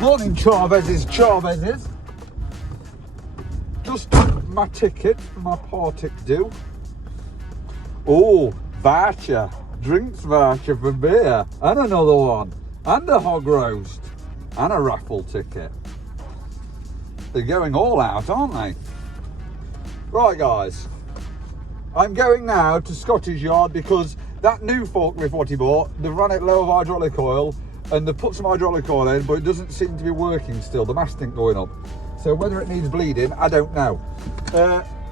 Morning, Chavezes. Just my ticket, my partic due. Oh, voucher, drinks voucher for beer, and another one, and a hog roast, and a raffle ticket. They're going all out, aren't they? Right, guys, I'm going now to Scottish Yard because that new forklift what he bought, they've run it low of hydraulic oil, and they've put some hydraulic oil in, but it doesn't seem to be working still. The mast ain't going up. So whether it needs bleeding, I don't know.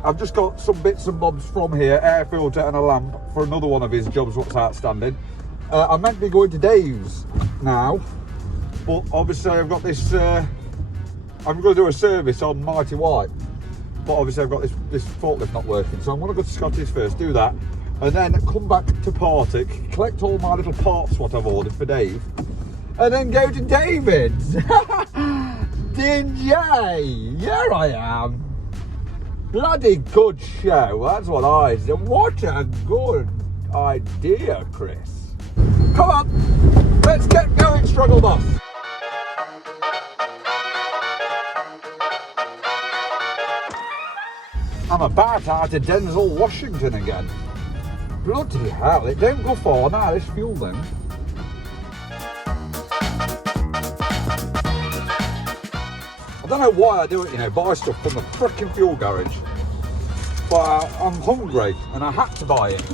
I've just got some bits and bobs from here, air filter and a lamp for another one of his jobs what's outstanding. I'm meant to be going to Dave's now, but obviously I've got this, I'm going to do a service on Mighty White, but obviously I've got this forklift not working, so I'm going to go to Scottish first, do that, and then come back to Partick, collect all my little parts what I've ordered for Dave, and then go to David's. DJ, here I am. Bloody good show, that's what I said. What a good idea, Chris. Come on, let's get going, Struggle Boss. I'm about out of Denzel, Washington again. Bloody hell, it don't go far now, this fuel then. I don't know why I do it, you know, buy stuff from the frickin' fuel garage. But I'm hungry and I had to buy it.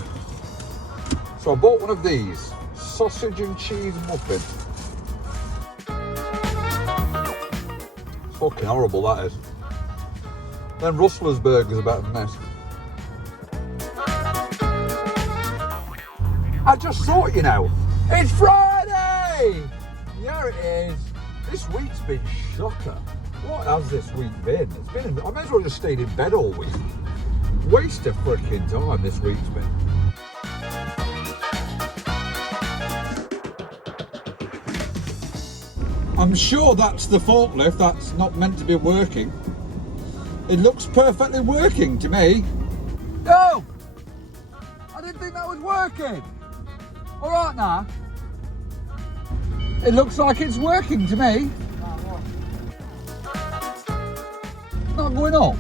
So I bought one of these, sausage and cheese muffin. It's fucking horrible, that is. Then Rustler's burgers are better than this. I just saw it, you know. It's Friday! Yeah, it is. This week's been shocker. What has this week been? I may as well just stayed in bed all week. Waste of frickin' time this week's been. I'm sure that's the forklift that's not meant to be working. It looks perfectly working to me. No! I didn't think that was working. All right now. It looks like it's working to me. Not going up.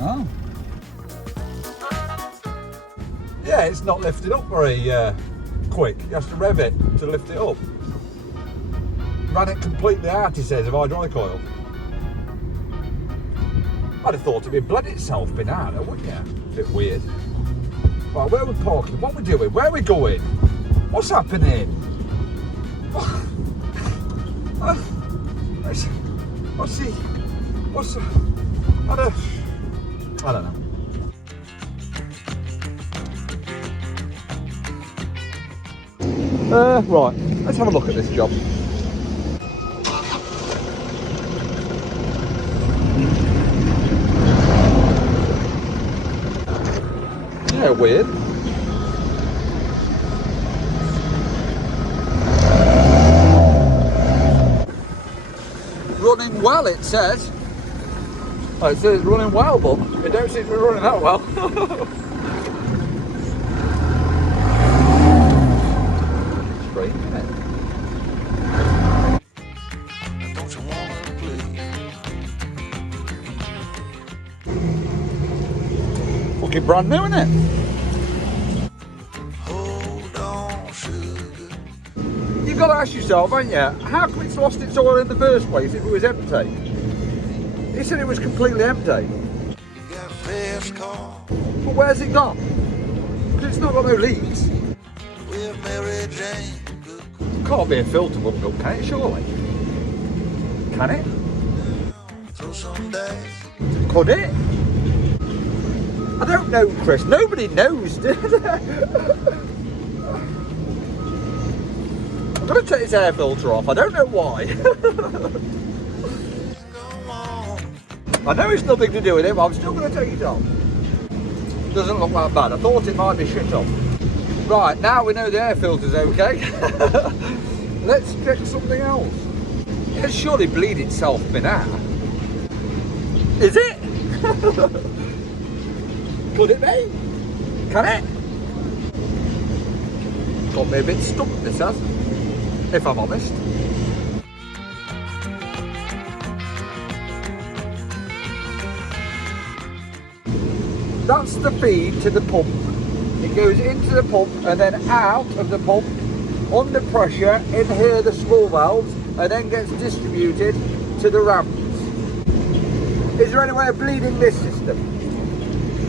Oh. Yeah, it's not lifted up very quick. You have to rev it to lift it up. Ran it completely out, he says, of hydraulic oil. I'd have thought it'd bled itself been out, wouldn't you? A bit weird. Right, where are we parking? What are we doing? Where are we going? What's happening? I don't know. Right, let's have a look at this job. Yeah, weird. Running well, it says. Oh, it says running well, but it don't seem to be running that well. Strange, isn't it? Don't you wanna play? Fucking brand new, isn't it? Hold on, sugar. You've got to ask yourself, haven't you? How come it's lost its oil in the first place if it was empty? He said it was completely empty. But where's it gone? Because it's not got no leaks. Can't be a filter bubble, can it, surely? Can it? Could it? I don't know, Chris. Nobody knows. I'm going to take this air filter off. I don't know why. I know it's nothing to do with it, but I'm still going to take it off. Doesn't look that bad. I thought it might be shit off. Right, now we know the air filter's okay. Let's check something else. It's surely bleed itself been out. Is it? Could it be? Can it? got me a bit stumped, this has, if I'm honest. That's the feed to the pump. It goes into the pump and then out of the pump, under pressure, in here the small valves, and then gets distributed to the ramps. Is there any way of bleeding this system?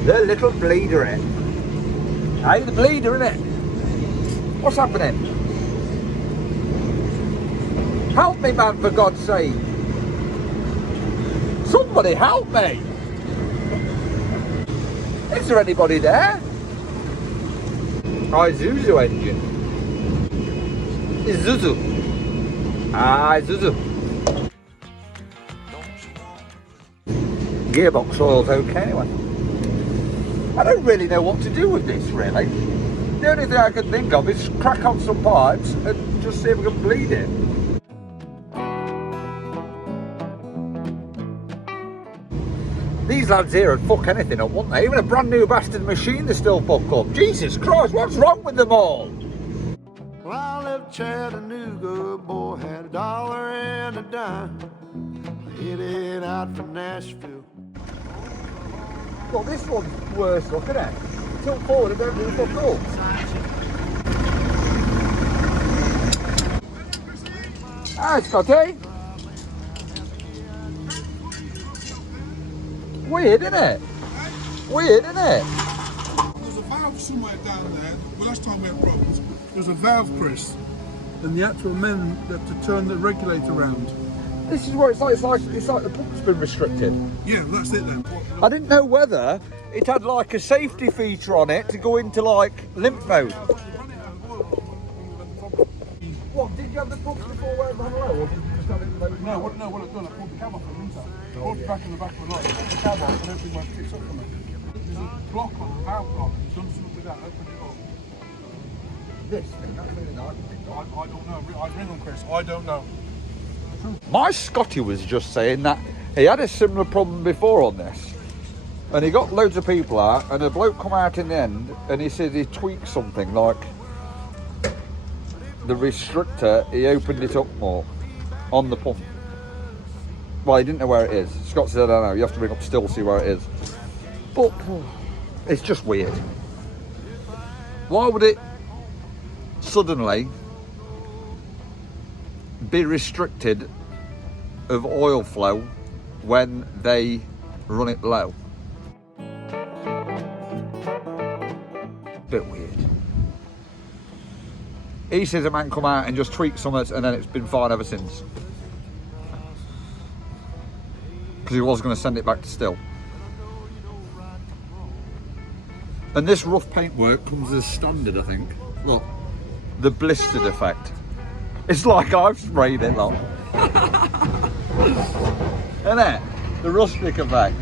The little bleeder in. Hey, the bleeder in it. What's happening? Help me, man, for God's sake. Somebody help me. Is there anybody there? Isuzu engine. Isuzu. Isuzu. Gearbox oil's okay anyway. I don't really know what to do with this, really. The only thing I can think of is crack on some pipes and just see if we can bleed it. These lads here would fuck anything up, wouldn't they? Even a brand new bastard machine they still fuck up. Jesus Christ, what's wrong with them all? Well, I left Chattanooga, boy, had $1 and a dime. Headed out for Nashville. Well, this one's worse, look at it. Tilt forward and don't do fuck all. Hi, Scotty. Weird, isn't it? Weird, isn't it? There's a valve somewhere down there. Well, last time we had problems, there's a valve, Chris, and the actual men that to turn the regulator around. This is what it's like the pump's been restricted. Yeah, that's it then. I didn't know whether it had like a safety feature on it to go into like limp mode. What, did you have the pumps before where it ran low, or did you just have it low? No, what I've done, I pulled the cab off the winter. Pulled it back in the back of the lot, pulled the cab off and everything went fixed up for me. There's a block on the valve block, and done something with that, opened it up. This thing, that's really nice. I don't know, I'd ring them, Chris, I don't know. My Scotty was just saying that he had a similar problem before on this, and he got loads of people out, and a bloke come out in the end, and he said he tweaked something like the restrictor. He opened it up more on the pump. Well, he didn't know where it is. Scott said, I don't know, you have to ring up still, see where it is. But it's just weird. Why would it suddenly be restricted of oil flow when they run it low? Bit weird. He says a man come out and just tweak something, and then it's been fine ever since. Because he was going to send it back to still. And this rough paintwork comes as standard, I think. Look, the blistered effect. It's like I've sprayed it, look. Isn't it? The rustic effect.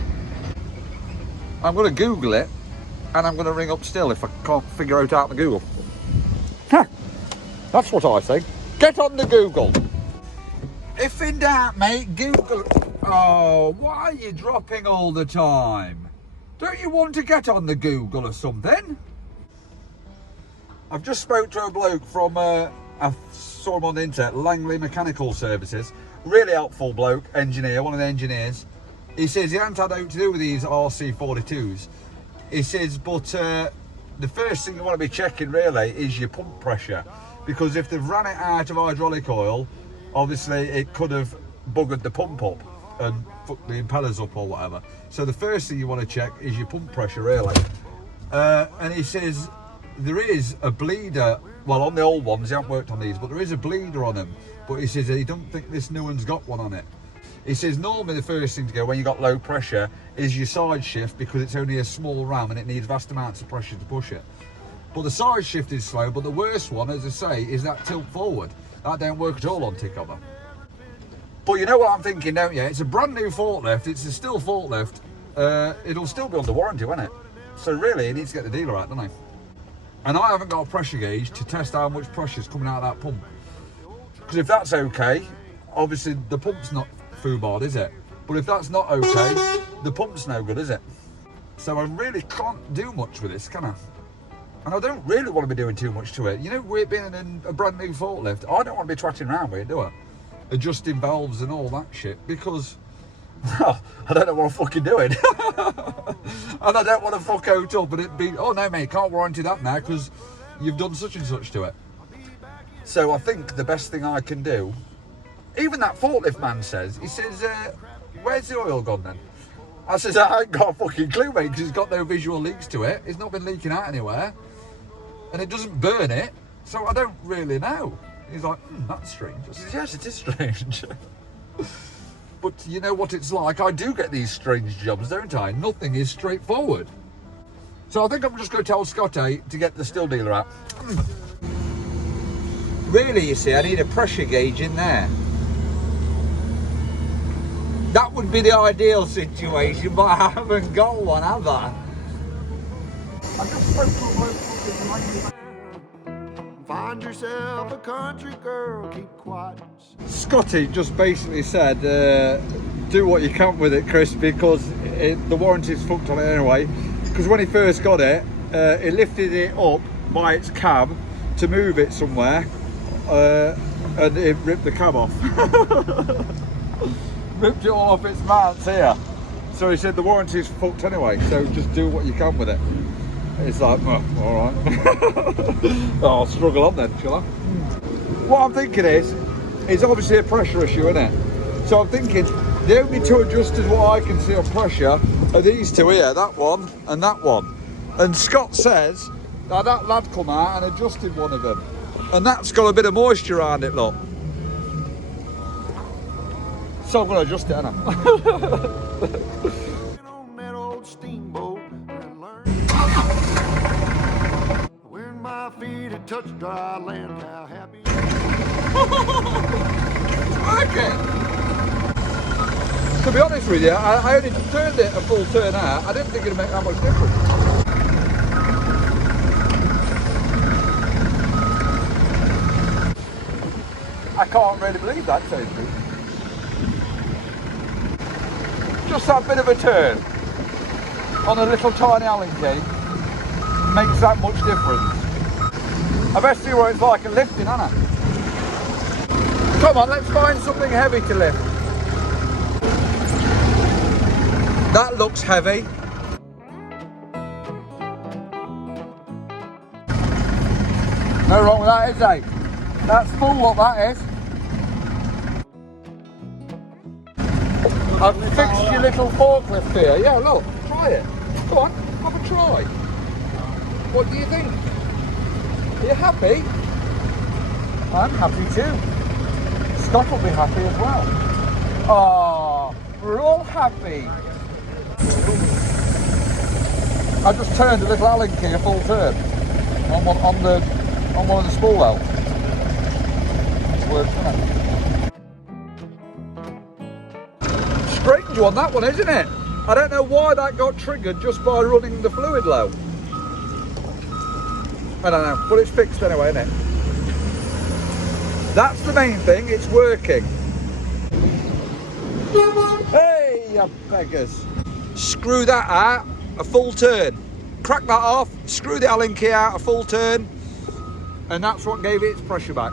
I'm going to Google it, and I'm going to ring up still if I can't figure it out on Google. Ha! That's what I say. Get on the Google. If in doubt, mate, Google. Oh, why are you dropping all the time? Don't you want to get on the Google or something? I've just spoke to a bloke from, I saw him on the internet, Langley Mechanical Services. Really helpful bloke, engineer, one of the engineers. He says he hasn't had anything to do with these RC42s. He says, but the first thing you want to be checking really is your pump pressure. Because if they've ran it out of hydraulic oil, obviously it could have buggered the pump up and fucked the impellers up or whatever. So the first thing you want to check is your pump pressure really. And he says there is a bleeder, well on the old ones, he hasn't worked on these, but there is a bleeder on them. But he says he don't think this new one's got one on it. He says normally the first thing to go when you got low pressure is your side shift, because it's only a small ram and it needs vast amounts of pressure to push it. But the side shift is slow, but the worst one, as I say, is that tilt forward. That don't work at all on T-cover. But you know what I'm thinking, don't you? It's a brand new forklift, it's a still forklift. It'll still be under warranty, won't it? So really, he needs to get the dealer out, doesn't he? And I haven't got a pressure gauge to test how much pressure is coming out of that pump. Because if that's okay, obviously the pump's not foobarred, is it? But if that's not okay, the pump's no good, is it? So I really can't do much with this, can I? And I don't really want to be doing too much to it. You know, we're being in a brand new forklift, I don't want to be twatting around with it, do I? Adjusting valves and all that shit, because well, I don't know what I'm fucking doing. And I don't want to fuck out up and it be, oh no mate, can't warranty that now because you've done such and such to it. So I think the best thing I can do, even that forklift man says, he says, where's the oil gone then? I says, I ain't got a fucking clue mate, because it's got no visual leaks to it. It's not been leaking out anywhere. And it doesn't burn it, so I don't really know. He's like, that's strange. I says, yes, it is strange. But you know what it's like, I do get these strange jobs, don't I? Nothing is straightforward. So I think I'm just going to tell Scotty to get the still dealer out. Really, you see, I need a pressure gauge in there. That would be the ideal situation, but I haven't got one, have I? I just spoke to a bloke fucking like Find yourself a country girl, keep quiet. Scotty just basically said, do what you can with it, Chris, because the warranty's fucked on it anyway. Because when he first got it, he lifted it up by its cab to move it somewhere, and it ripped the cab off. Ripped it all off its mounts here. So he said the warranty's fucked anyway, so just do what you can with it. It's like, oh, all right. I'll struggle on then, shall I? What I'm thinking is obviously a pressure issue, isn't it? So I'm thinking the only two adjusters what I can see on pressure are these two here, that one and that one. And Scott says that lad come out and adjusted one of them, and that's got a bit of moisture around it, look. So I'm going to adjust it, ain't I? Touch dry land, how happy. Okay. To be honest with you, I only turned it a full turn out. I didn't think it'd make that much difference. I can't really believe that, to tell you the truth. Just that bit of a turn on a little tiny Allen key makes that much difference. I best see what it's like at lifting, ain't I? Come on, let's find something heavy to lift. That looks heavy. No wrong with that, is there? That's full, what that is. I've fixed your little forklift here. Yeah, look, try it. Come on, have a try. What do you think? Are you happy? I'm happy too. Scott will be happy as well. Oh, we're all happy. I just turned a little Allen key a full turn on one of the spool valves. It's worked, isn't it? Strange one, that one, isn't it? I don't know why that got triggered just by running the fluid low. I don't know, but it's fixed anyway, isn't it? That's the main thing, it's working. Hey, you beggars. Screw that out, a full turn. Crack that off, screw the Allen key out, a full turn, and that's what gave it its pressure back.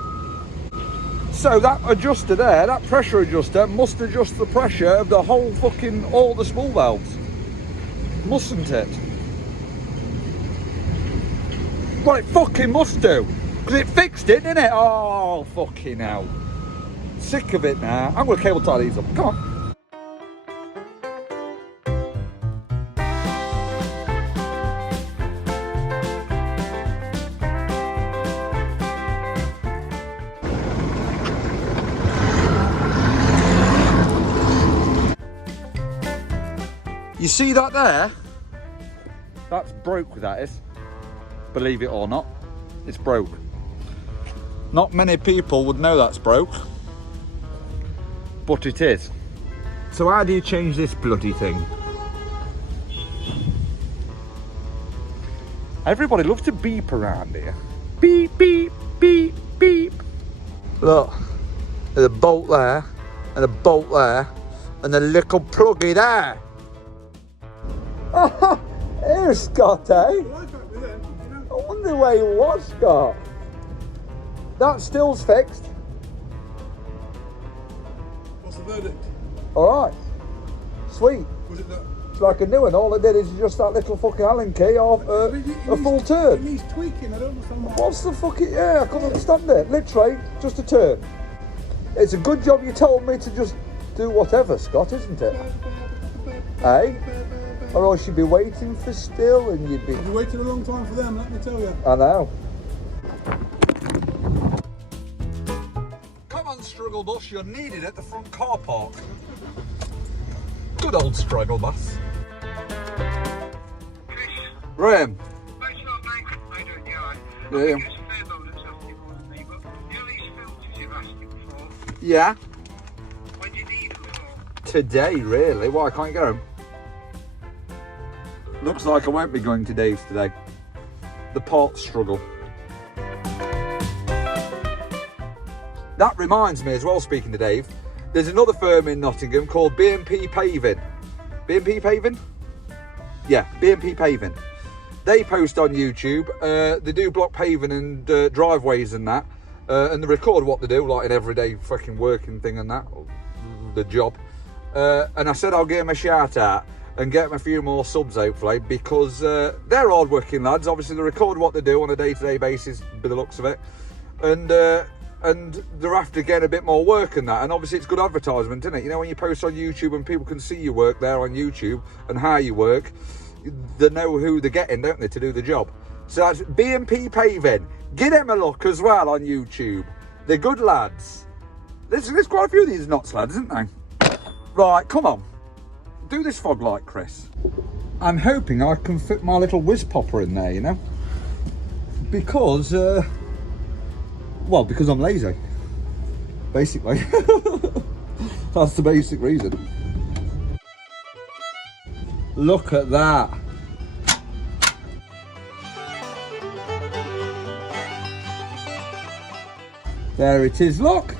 So that adjuster there, that pressure adjuster, must adjust the pressure of the whole fucking, all the spool valves. Mustn't it? Well, it fucking must do, because it fixed it, didn't it? Oh, fucking hell. Sick of it now. I'm going to cable tie these up. Come on. You see that there? That's broke, that is. Believe it or not, it's broke. Not many people would know that's broke, but it is. So how do you change this bloody thing? Everybody loves to beep around here. Beep, beep, beep, beep. Look, there's a bolt there, and a bolt there, and a little pluggy there. Here's Scott, eh? I wonder the way it was, Scott. That still's fixed. What's the verdict? Alright. Sweet. Was it that? It's like a new one. All I did is just that little fucking Allen key off a full turn. It needs tweaking, I don't understand why. What's the fucking... Yeah, I couldn't understand it. Literally, just a turn. It's a good job you told me to just do whatever, Scott, isn't it? Eh? Or else you'd be waiting for still and you'd be... You waited a long time for them, let me tell you. I know. Come on, Struggle Bus, you're needed at the front car park. Good old Struggle Bus. Graham. Thanks a lot, mate. How you doing? Yeah, Yeah. There's a fair load of stuff more than me, but you know these filters you're asking for, Yeah. when do you need them for? Today, really? Why can't you get them? Looks like I won't be going to Dave's today. The parts struggle. That reminds me as well, speaking to Dave, there's another firm in Nottingham called B&P Paving. B&P Paving? Yeah, B&P Paving. They post on YouTube, they do block paving and driveways and that, and they record what they do, like an everyday fucking working thing and that, the job. And I said I'll give them a shout out and get them a few more subs hopefully, because they're hard working lads. Obviously they record what they do on a day-to-day basis by the looks of it, and they're after getting a bit more work and that, and obviously it's good advertisement, isn't it? You know, when you post on YouTube and people can see your work there on YouTube and how you work, they know who they're getting, don't they, to do the job. So that's B&P Paving. Give them a look as well on YouTube. They're good lads. There's quite a few of these knots lads, isn't there? Right, come on. Do this fog light, Chris. I'm hoping I can fit my little whiz popper in there, you know? Because, well, because I'm lazy. Basically. That's the basic reason. Look at that. There it is, look.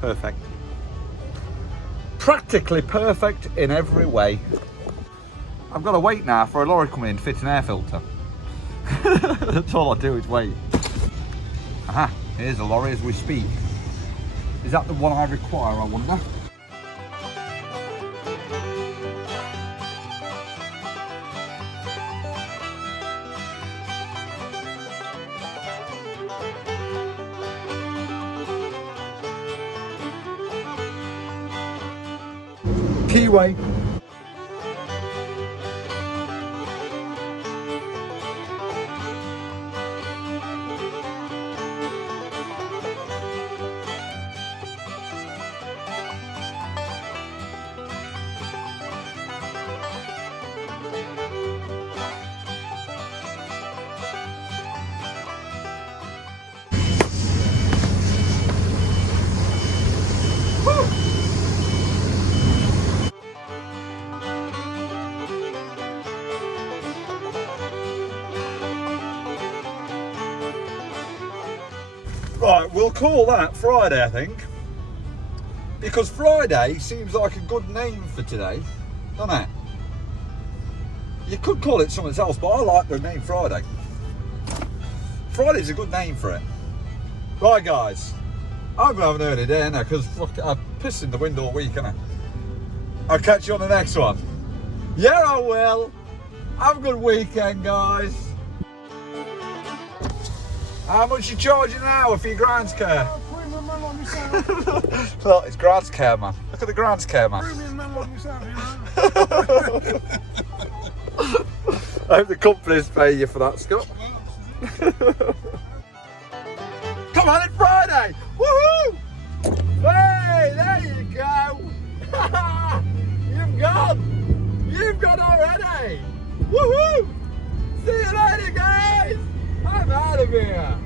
Perfect. Practically perfect in every way. I've got to wait now for a lorry coming in to fit an air filter. That's all I do is wait. Aha, here's a lorry as we speak. Is that the one I require, I wonder? Keyway. Right, we'll call that Friday, I think. Because Friday seems like a good name for today, doesn't it? You could call it something else, but I like the name Friday. Friday's a good name for it. Right, guys. I'm going to have an early day, innit? Because I've pissed in the wind all week, innit? I'll catch you on the next one. Yeah, I will. Have a good weekend, guys. How much you charging an hour for your grounds care? Premium man on yourself. Look, it's grounds care, man. Look at the grounds care, man. Premium man on yourself, you know. I hope the company's paying you for that, Scott. Come on, it's Friday! Woohoo! Hey, there you go! You've gone! You've gone already! Woohoo! See you later, guys! I'm out of here!